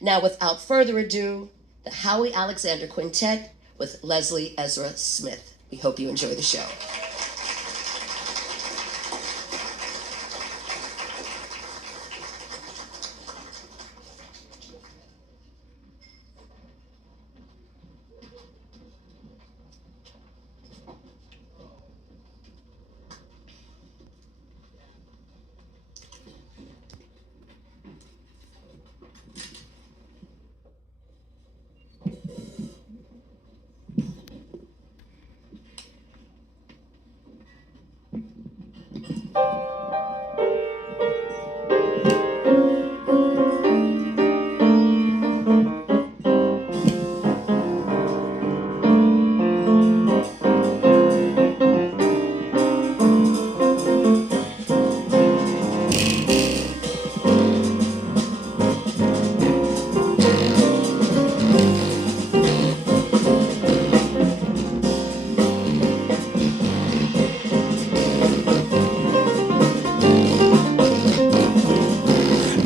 Now, without further ado, the Howard Alexander Quintet with Leslie Ezra Smith. We hope you enjoy the show.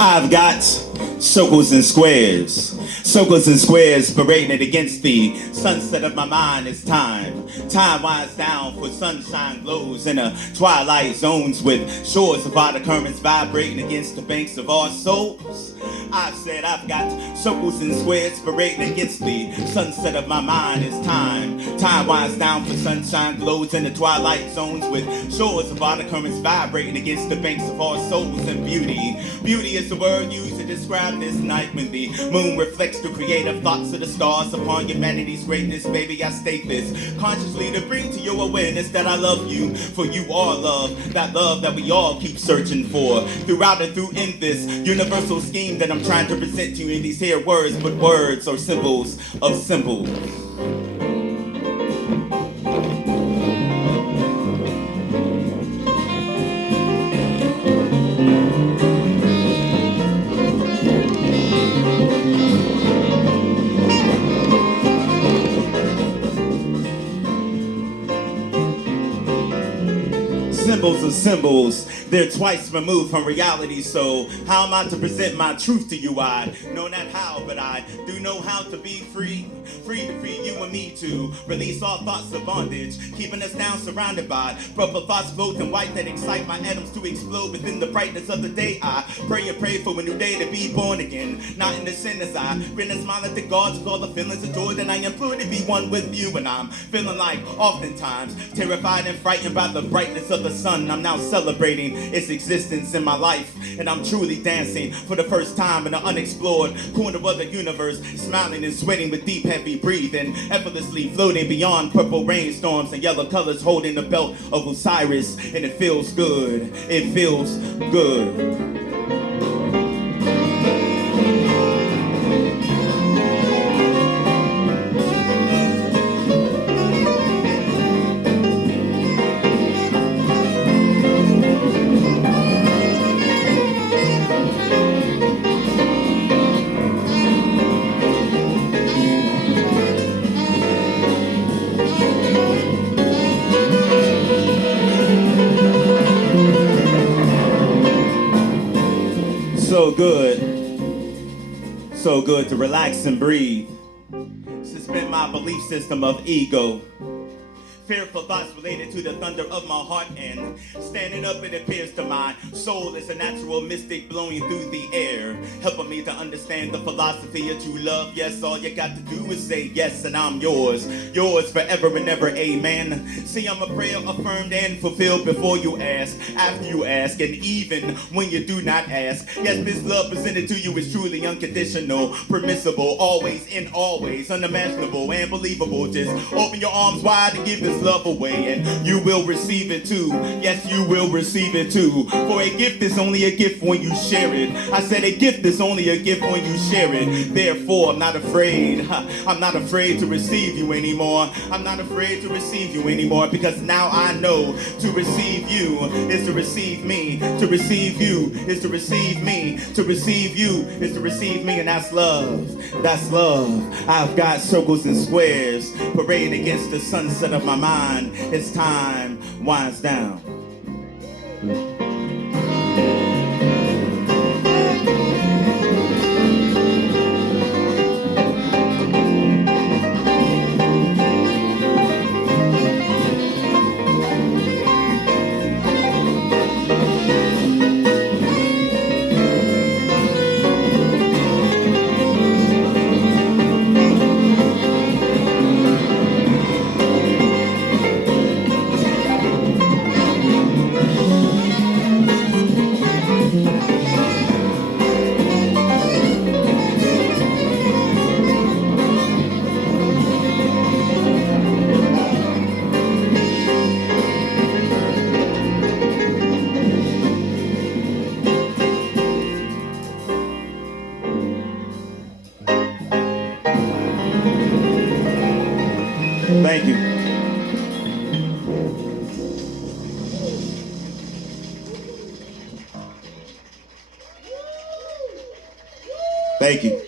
I've got circles and squares. Circles and squares parading against the sunset of my mind. It's time. Time winds down for sunshine glows in a twilight zones with shores of water currents vibrating against the banks of our souls. I've said I've got circles and squares parading against the sunset of my mind. It's time. Time winds down for sunshine glows in the twilight zones with shores of water currents vibrating against the banks of our souls. And beauty, beauty is the word used to describe this night when the moon reflects the creative thoughts of the stars upon humanity's greatness. Baby, I state this consciously to bring to your awareness that I love you, for you are love, that we all keep searching for throughout and through in this universal scheme that I'm trying to present to you in these here words, but words are symbols of symbols. Symbols of symbols, they're twice removed from reality, so how am I to present my truth to you? I know not how, but I do know how to be free. Free to free you and me to release all thoughts of bondage, keeping us down surrounded by purple thoughts floating white that excite my atoms to explode within the brightness of the day. I pray and pray for a new day to be born again, not in the sin as I grin and smile at the gods with all the feelings of joy that I implore to be one with you. And I'm feeling like oftentimes terrified and frightened by the brightness of the sun. I'm now celebrating its existence in my life, and I'm truly dancing for the first time in an unexplored corner of the universe, smiling and sweating with deep heavy breathing, effortlessly floating beyond purple rainstorms and yellow colors, holding the belt of Osiris. And it feels good, it feels good. So good to relax and breathe. Suspend my belief system of ego. Fearful thoughts related to the thunder of my heart, and standing up it appears to my soul is a natural mystic blowing through the air, helping me to understand the philosophy of true love. Yes, all you got to do is say yes, and I'm yours, yours forever and ever, amen. See, I'm a prayer affirmed and fulfilled before you ask, after you ask, and even when you do not ask. Yes, this love presented to you is truly unconditional, permissible, always and always, unimaginable and believable. Just open your arms wide and give this love away, and you will receive it too. Yes, you will receive it too. For a gift is only a gift when you share it. I said a gift is only a gift when you share it. Therefore, I'm not afraid. I'm not afraid to receive you anymore. I'm not afraid to receive you anymore, because now I know to receive you is to receive me. To receive you is to receive me. To receive you is to receive me, and that's love. That's love. I've got circles and squares parading against the sunset of my mind. It's time winds down. Thank you. Thank you.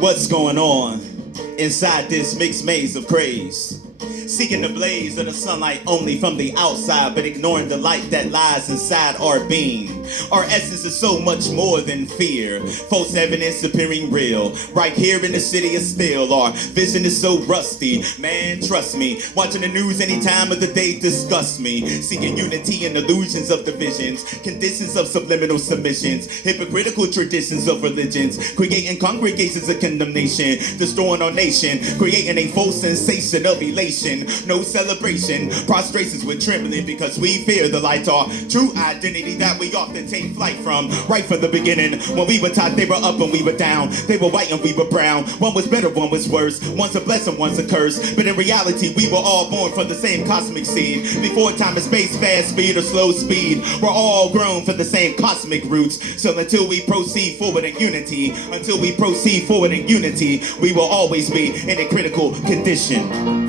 What's going on inside this mixed maze of craze? Seeking the blaze of the sunlight only from the outside, but ignoring the light that lies inside our being. Our essence is so much more than fear. False evidence appearing real. Right here in the city of still, our vision is so rusty. Man, trust me, watching the news any time of the day disgusts me. Seeking unity and illusions of divisions, conditions of subliminal submissions, hypocritical traditions of religions, creating congregations of condemnation, destroying our nation, creating a false sensation of elation. No celebration, prostrations with trembling because we fear the light. Our true identity that we often take flight from. Right from the beginning, when we were taught they were up and we were down, they were white and we were brown. One was better, one was worse, one's a blessing, one's a curse. But in reality, we were all born from the same cosmic seed. Before time and space, fast speed or slow speed, we're all grown from the same cosmic roots. So until we proceed forward in unity, we will always be in a critical condition.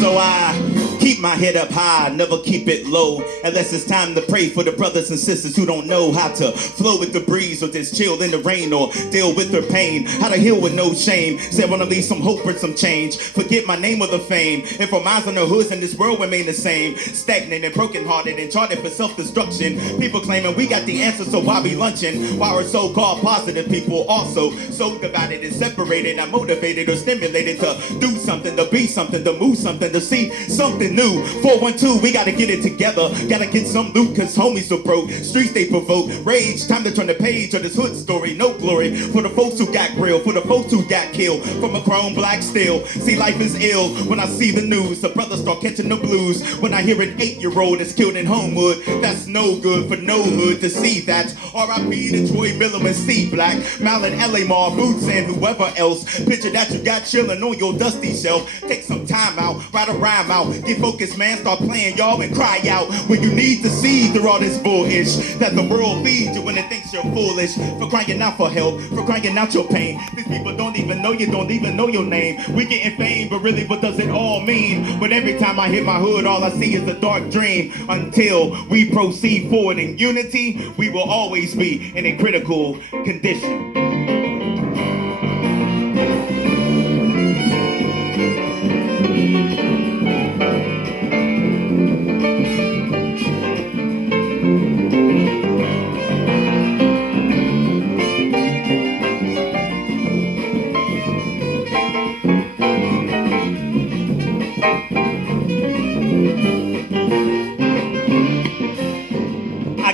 So I keep my head up high, never keep it low, unless it's time to pray for the brothers and sisters who don't know how to flow with the breeze or just chill in the rain or deal with their pain, how to heal with no shame. Say I wanna leave some hope and some change, forget my name or the fame, and for miles in the hoods in this world remain the same, stagnant and brokenhearted and charted for self-destruction. People claiming we got the answer, so why be lunching? While our so-called positive people also so divided and separated, not motivated or stimulated to do something, to be something, to move something, to see something new. 412, we gotta get it together, gotta get some loot, cause homies are broke, streets they provoke, rage, time to turn the page of this hood story. No glory for the folks who got grilled, for the folks who got killed from a chrome black steel. See, life is ill when I see the news, the brothers start catching the blues. When I hear an 8-year-old is killed in Homewood, that's no good for no hood to see that. R.I.P. to Troy Miller and C Black, Malin, L.A. Mar, Boots, and whoever else. Picture that you got chillin' on your dusty shelf. Take some time out, write a rhyme out, get focused, man, start playing y'all and cry out when you need to see through all this bullish that the world feeds you when it thinks you're foolish for crying out for help, for crying out your pain. These people don't even know you, don't even know your name. We getting fame, but really what does it all mean? But every time I hit my hood, all I see is a dark dream. Until we proceed forward in unity, we will always be in a critical condition.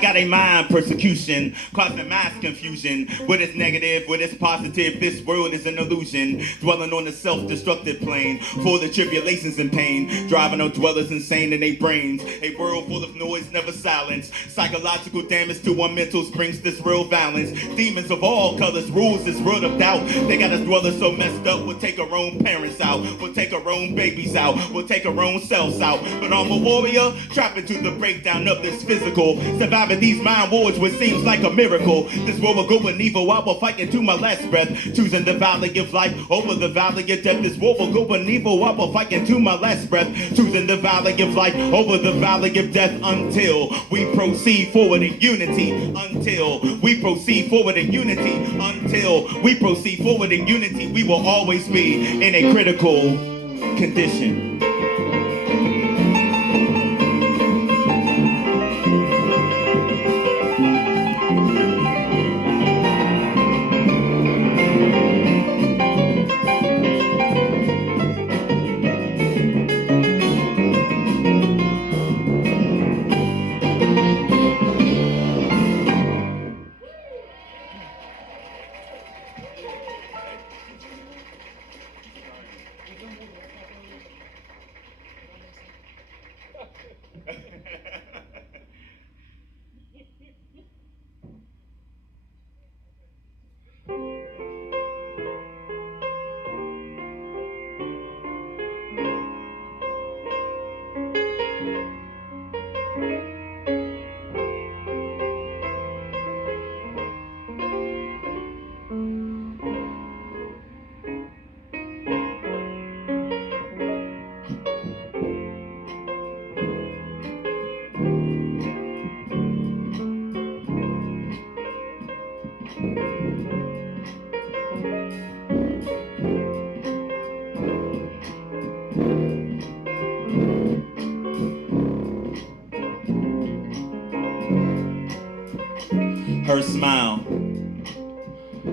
Got a mind persecution, causing mass confusion. What is negative, what is positive, this world is an illusion. Dwelling on the self-destructive plane, for the tribulations and pain. Driving our dwellers insane in their brains. A world full of noise, never silence. Psychological damage to our mentals brings this real violence. Demons of all colors rules this world of doubt. They got us dwellers so messed up, we'll take our own parents out. We'll take our own babies out. We'll take our own selves out. But I'm a warrior, trapped into the breakdown of this physical. Surviving these mind wars, what seems like a miracle. This world will go in evil, I will fight into my last breath. Choosing the valley of life over the valley of death. This world will go in evil, I will fight into my last breath. Choosing the valley of life over the valley of death. Until we proceed forward in unity. Until we proceed forward in unity. Until we proceed forward in unity, we will always be in a critical condition.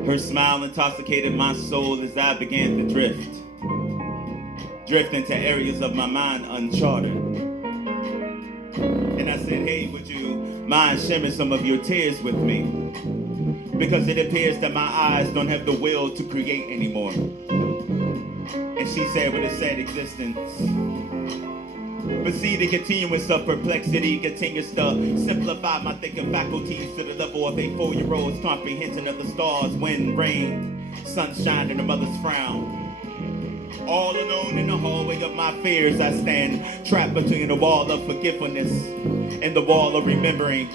Her smile intoxicated my soul as I began to drift into areas of my mind uncharted. And I said, hey, would you mind sharing some of your tears with me? Because it appears that my eyes don't have the will to create anymore. And she said, with a sad existence. But see, the continuance of perplexity continues to simplify my thinking faculties to the level of a 4-year-old's comprehension of the stars, wind, rain, sunshine, and a mother's frown. All alone in the hallway of my fears, I stand trapped between the wall of forgetfulness and the wall of remembering.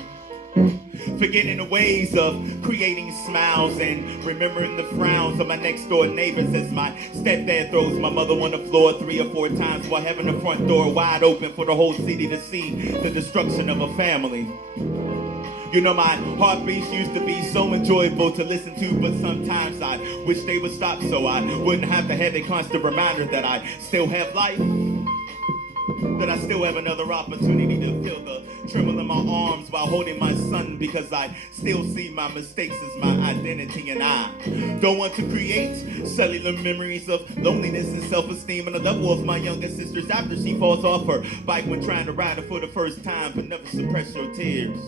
Forgetting the ways of creating smiles and remembering the frowns of my next door neighbors as my stepdad throws my mother on the floor 3 or 4 times while having the front door wide open for the whole city to see the destruction of a family. You know, my heartbeats used to be so enjoyable to listen to, but sometimes I wish they would stop so I wouldn't have to have a constant reminder that I still have life, that I still have another opportunity to feel the tremble in my arms while holding my son, because I still see my mistakes as my identity, and I don't want to create cellular memories of loneliness and self-esteem on the level of my younger sisters after she falls off her bike when trying to ride it for the first time. But never suppress your tears.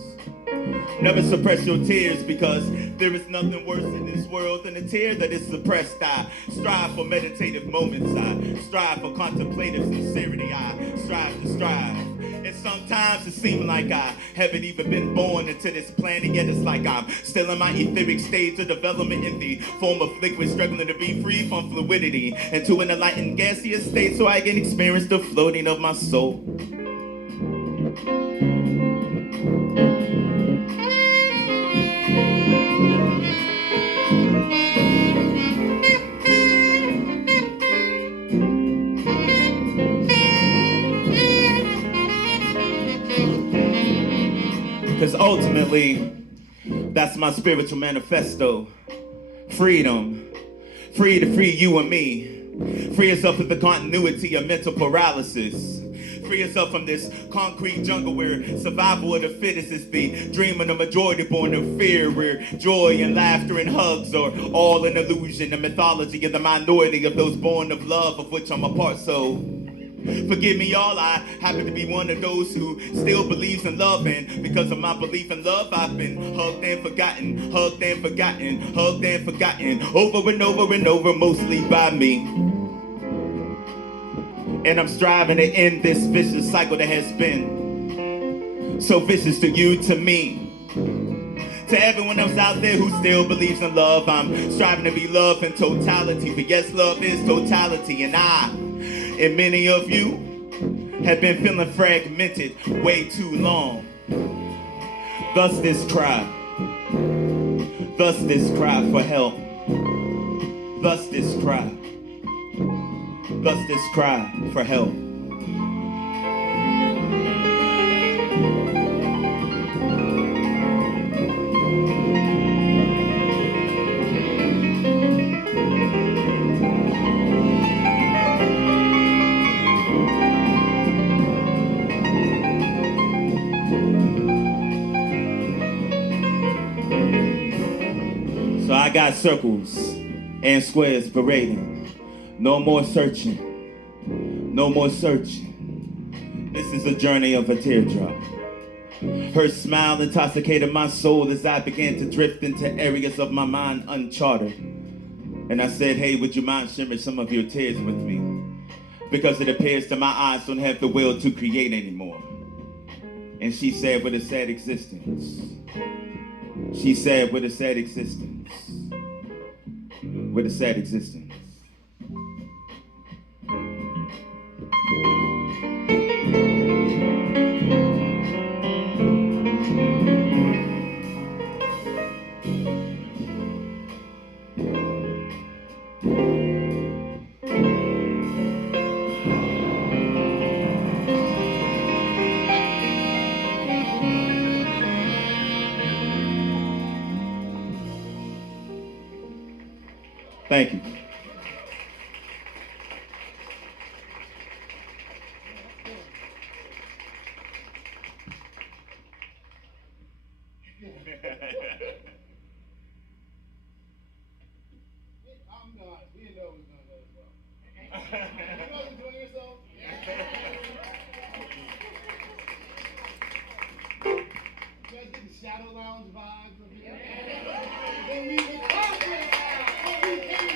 Never suppress your tears, because there is nothing worse in this world than a tear that is suppressed. I strive for meditative moments. I strive for contemplative sincerity. I strive to strive. And sometimes it seems like I haven't even been born into this planet yet. It's like I'm still in my etheric stage of development in the form of liquid, struggling to be free from fluidity into an enlightened gaseous state so I can experience the floating of my soul. Because ultimately, that's my spiritual manifesto. Freedom. Free to free you and me. Free yourself from the continuity of mental paralysis. Free yourself from this concrete jungle where survival of the fittest is the dream of the majority born of fear, where joy and laughter and hugs are all an illusion, the mythology of the minority of those born of love, of which I'm a part. So forgive me, y'all, I happen to be one of those who still believes in love, and because of my belief in love, I've been hugged and forgotten, hugged and forgotten, hugged and forgotten, over and over and over, mostly by me. And I'm striving to end this vicious cycle that has been so vicious to you, to me, to everyone else out there who still believes in love. I'm striving to be love in totality, for yes, love is totality, and I and many of you have been feeling fragmented way too long. Thus this cry for help. Thus this cry for help. So I got circles and squares parading. No more searching. No more searching. This is a journey of a teardrop. Her smile intoxicated my soul as I began to drift into areas of my mind uncharted. And I said, hey, would you mind sharing some of your tears with me? Because it appears that my eyes don't have the will to create anymore. And she said, with a sad existence. She said, with a sad existence. With a sad existence. Thank you. I'm not. We didn't know it was going to go as well. You guys enjoying yourself? You guys get the Shadow Lounge vibe from here? When we were confident, when we came here.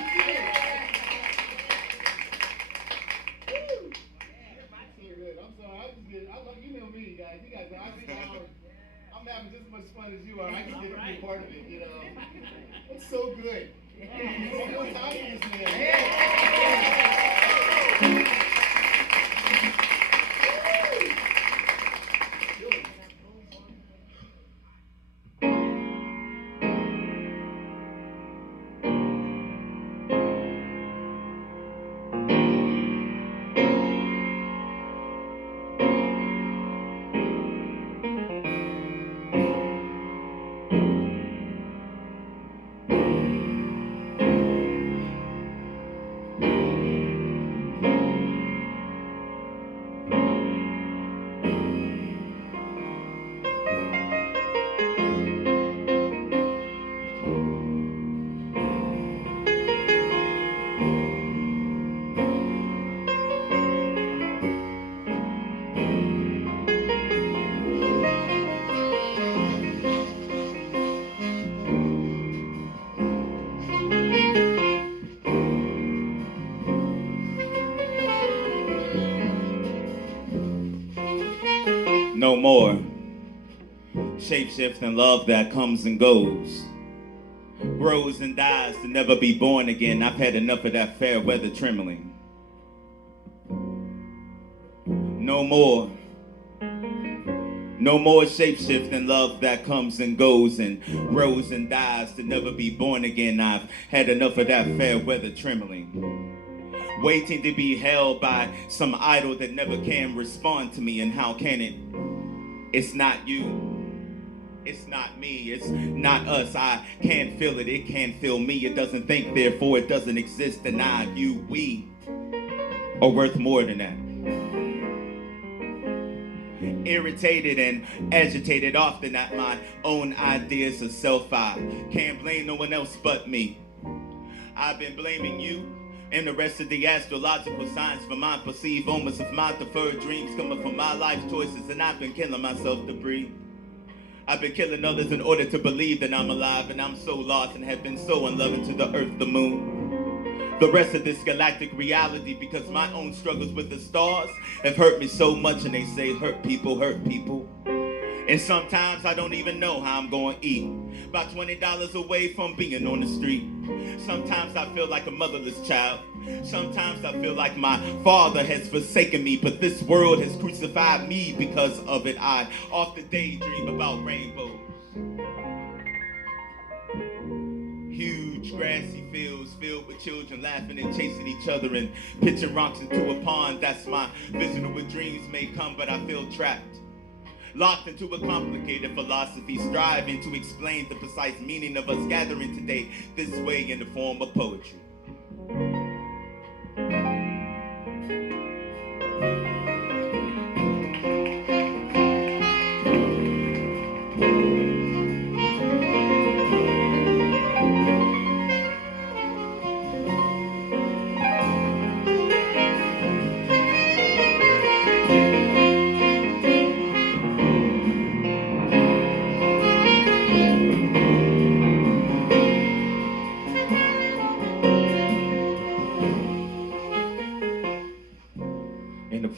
Woo! So good. I'm sorry. I love, you know me, guys. You guys know. I think I'm having just as much fun as you are. I just get to be a part of it, you know. It's so good. One more time for this man. No more shape-shifting love that comes and goes, grows and dies to never be born again. I've had enough of that fair weather trembling. No more shape-shifting love that comes and goes and grows and dies to never be born again. I've had enough of that fair weather trembling. Waiting to be held by some idol that never can respond to me. And how can it? It's not you. It's not me. It's not us. I can't feel it. It can't feel me. It doesn't think, therefore it doesn't exist. And I, you, we are worth more than that. Irritated and agitated often at my own ideas of self. I can't blame no one else but me. I've been blaming you and the rest of the astrological signs for my perceived moments of my deferred dreams coming from my life choices, and I've been killing myself to breathe. I've been killing others in order to believe that I'm alive, and I'm so lost and have been so unloving to the earth, the moon, the rest of this galactic reality, because my own struggles with the stars have hurt me so much, and they say hurt people hurt people. And sometimes I don't even know how I'm going to eat. About $20 away from being on the street. Sometimes I feel like a motherless child. Sometimes I feel like my father has forsaken me, but this world has crucified me because of it. I often daydream about rainbows. Huge grassy fields filled with children laughing and chasing each other and pitching rocks into a pond. That's my vision where dreams may come, but I feel trapped. Locked into a complicated philosophy, striving to explain the precise meaning of us gathering today this way in the form of poetry.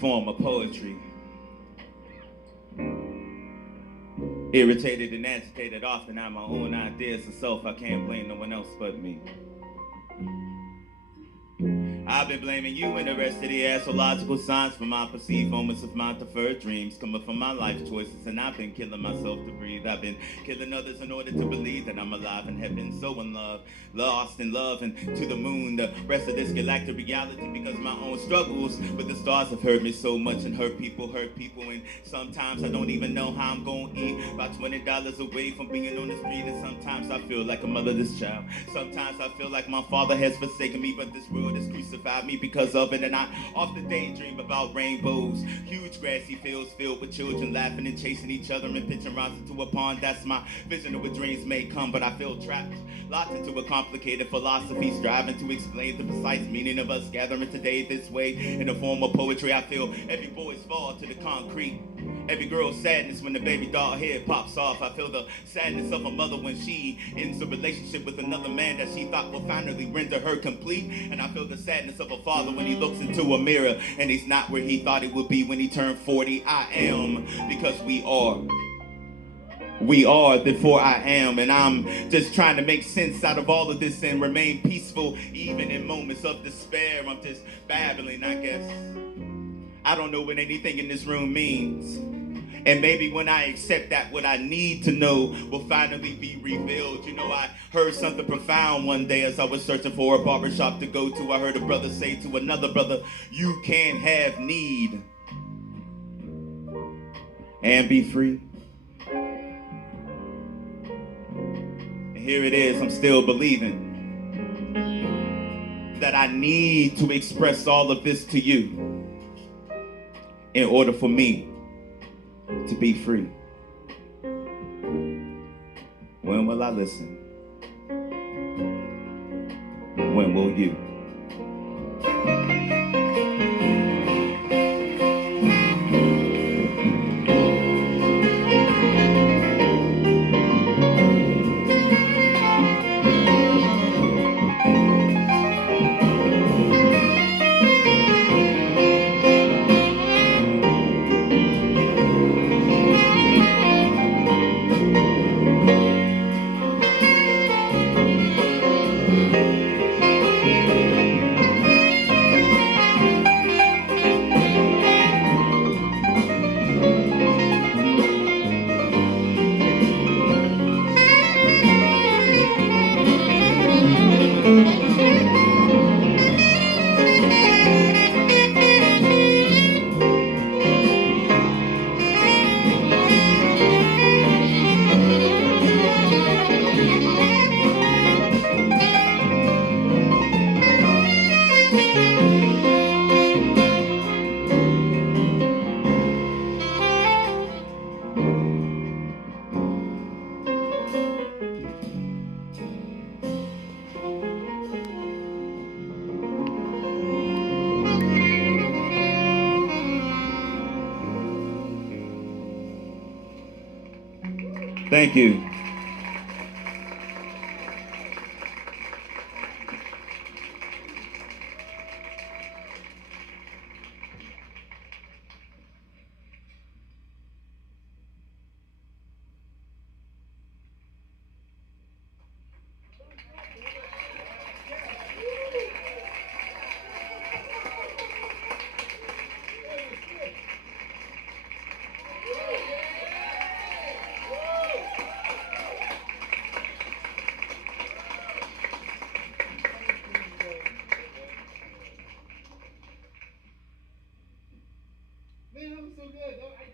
form of poetry. Irritated and agitated often at my own ideas of self, I can't blame no one else but me. I've been blaming you and the rest of the astrological signs for my perceived moments of my deferred dreams coming from my life choices, and I've been killing myself to breathe. I've been killing others in order to believe that I'm alive and have been so in love, lost in love and to the moon, the rest of this galactic reality, because my own struggles with the stars have hurt me so much and hurt people, and sometimes I don't even know how I'm gonna eat. About $20 away from being on the street, and sometimes I feel like a motherless child. Sometimes I feel like my father has forsaken me, but this world has crucified me because of it, and I often daydream about rainbows, huge grassy fields filled with children laughing and chasing each other and pitching rocks into a pond. That's my vision of what dreams may come, but I feel trapped, locked into a complicated philosophy, striving to explain the precise meaning of us gathering today this way. In the form of poetry, I feel every boy's fall to the concrete, every girl's sadness when the baby doll head pops off. I feel the sadness of a mother when she ends a relationship with another man that she thought will finally render her complete. And I feel the sadness of a father when he looks into a mirror and he's not where he thought he would be when he turned 40. I am because we are. We are, therefore I am, and I'm just trying to make sense out of all of this and remain peaceful even in moments of despair. I'm just babbling, I guess. I don't know what anything in this room means. And maybe when I accept that, what I need to know will finally be revealed. You know, I heard something profound one day as I was searching for a barbershop to go to. I heard a brother say to another brother, you can't have need and be free. And here it is, I'm still believing that I need to express all of this to you in order for me to be free. When will I listen? When will you? Thank you. Man, that was so good.